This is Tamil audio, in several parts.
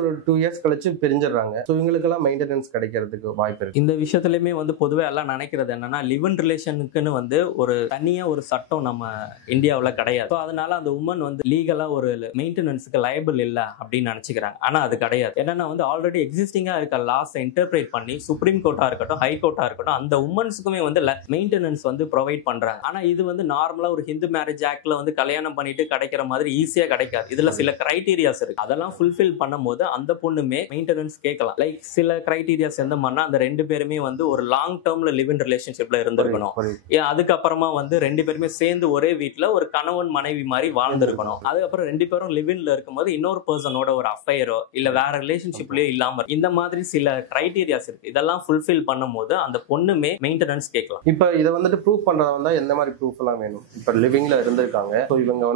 ஒரு 2 இயர்ஸ் கழிச்சு பிரிஞ்சிடுறாங்க. ஸோ இவங்களுக்கெல்லாம் மெயின்டெனன்ஸ் கிடைக்கிறதுக்கு வாய்ப்பு இருக்கு. இந்த விஷயத்துலயுமே பொதுவா எல்லாம் நினைக்கிறது என்னன்னா, லிவ் இன் ரிலேஷனுக்குன்னு ஒரு தனியா ஒரு சட்டம் நம்ம இந்தியாவுல கிடையாது. ஸோ அதனால அந்த உமன் லீகலா ஒரு மெயின்டெனன்ஸுக்கு லயபிள் இல்ல அப்படின்னு நினைச்சுக்கிறாங்க. ஆனா அது கிடையாது. என்னன்னா ஆல்ரெடி எக்ஸிஸ்டிங்கா இருக்க லாஸ் இன்டர்பிரேட் பண்ணி சுப்ரீம் கோர்ட்டா இருக்கட்டும், ஹை கோர்ட்டா இருக்கட்டும், அந்த உமன்ஸுக்குமே மெயின்டெனன்ஸ் ப்ரொவைட் பண்றாங்க. ஆனா இது நார்மலா ஒரு ஹிந்து மேரேஜ் ஆக்ட்ல கல்யாணம் பண்ணிட்டு கிடைக்கிற மாதிரி ஈஸியா கிடைக்காது. இதுல சில கிரைட்டீரியாஸ் இருக்கு. அதெல்லாம் ஃபுல்ஃபில் பண்ணும்போது அந்த பொண்ணுமே மெயின்டெனன்ஸ் கேட்கலாம். லைக் சில கிரைட்டீரியாஸ் எந்த மாதிரினா, அந்த ரெண்டு பேருமே ஒரு லாங் டேர்ம்ல லிவ் இன் ரிலேஷன்ஷிப்ல இருந்திருக்கணும். அதுக்கப்புறமா ரெண்டு பேருமே சேர்ந்து ஒரே வீட்டுல ஒரு கணவன் மனைவி மாதிரி வாழ்ந்திருக்கணும். அதுக்கப்புறம் ரெண்டு பேரும் லிவ் இன்ல இருக்கும்போது இன்னொரு பர்சனோட ஒரு அஃபையரோ இல்ல வேற ரிலேஷன்ஷிப்லயோ இல்லாம இந்த மாதிரி சில கிரைட்டீரியாஸ் இருக்கு. இதெல்லாம் ஃபுல்ஃபில் பண்ணும்போது அந்த பொண்ணுமே மெயின்டெனன்ஸ் கேட்கலாம். இப்ப இதை ப்ரூவ் பண்றதா வந்தா எந்த மாதிரி ப்ரூஃப் எல்லாம் வேணும்? இப்ப லிவிங்ல இருந்திருக்காங்க, ஸோ இவங்க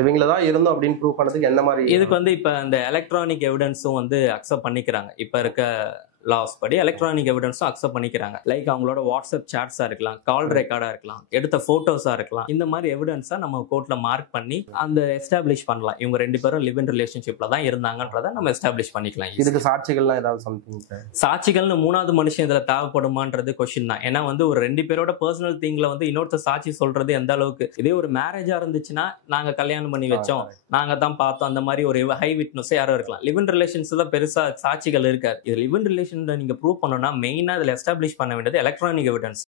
லிவிங்ல தான் இருந்தோம் அப்படின்னு ப்ரூவ் பண்ணதுக்கு எந்த மாதிரி? இதுக்கு இப்ப இந்த எலக்ட்ரானிக் எவிடன்ஸும் அக்செப்ட் பண்ணிக்கிறாங்க. இப்ப இருக்க லாஸ் படி எலக்ட்ரானிக் எவிடன்ஸும் அக்செப்ட் பண்ணிக்கிறாங்க. லைக் அவங்களோட வாட்ஸ்அப் சாட்ஸா இருக்கலாம், கால் ரெக்கார்டா இருக்கலாம், எடுத்த போட்டோஸா இருக்கலாம். இந்த மாதிரி எவிடன்ஸா நம்ம கோர்ட்ல மார்க் பண்ணி அந்த எஸ்டாப்ளிஷ் பண்ணலாம். இவங்க ரெண்டு பேரும் லிவ் இன் ரிலேஷன்ஷிப்ல தான் இருந்தாங்கன்றத நம்ம எஸ்டாப்ளிஷ் பண்ணிக்கலாம். இதுக்கு சாட்சிகள்லாம் ஏதாவது சம்திங் சாட்சிகள்னு மூணாவது மனுஷன் இதுல தேவைப்படுமான்றது கொஸ்டின் தான். ஏன்னா ஒரு ரெண்டு பேரோட பர்சனல் திங்ல இன்னொருத்த சாட்சி சொல்றது எந்த அளவுக்கு? இதே ஒரு மேரேஜா இருந்துச்சுன்னா, நாங்க கல்யாணம் பண்ணி வச்சோம், நாங்க தான் பார்த்தோம், அந்த மாதிரி ஒரு ஹை விட்னஸ் யாரும் இருக்கலாம். லிவ் இன் ரிலேஷன்ஸ்ல பெருசா சாட்சிகள் இருக்காது. இது லிவ் இன் ரிலேஷன் நீங்க ப்ரூவ் பண்ணணும்னா மெயினா இதுல எஸ்டாப்ளிஷ் பண்ண வேண்டியது எலக்ட்ரானிக் எவிடன்ஸ்.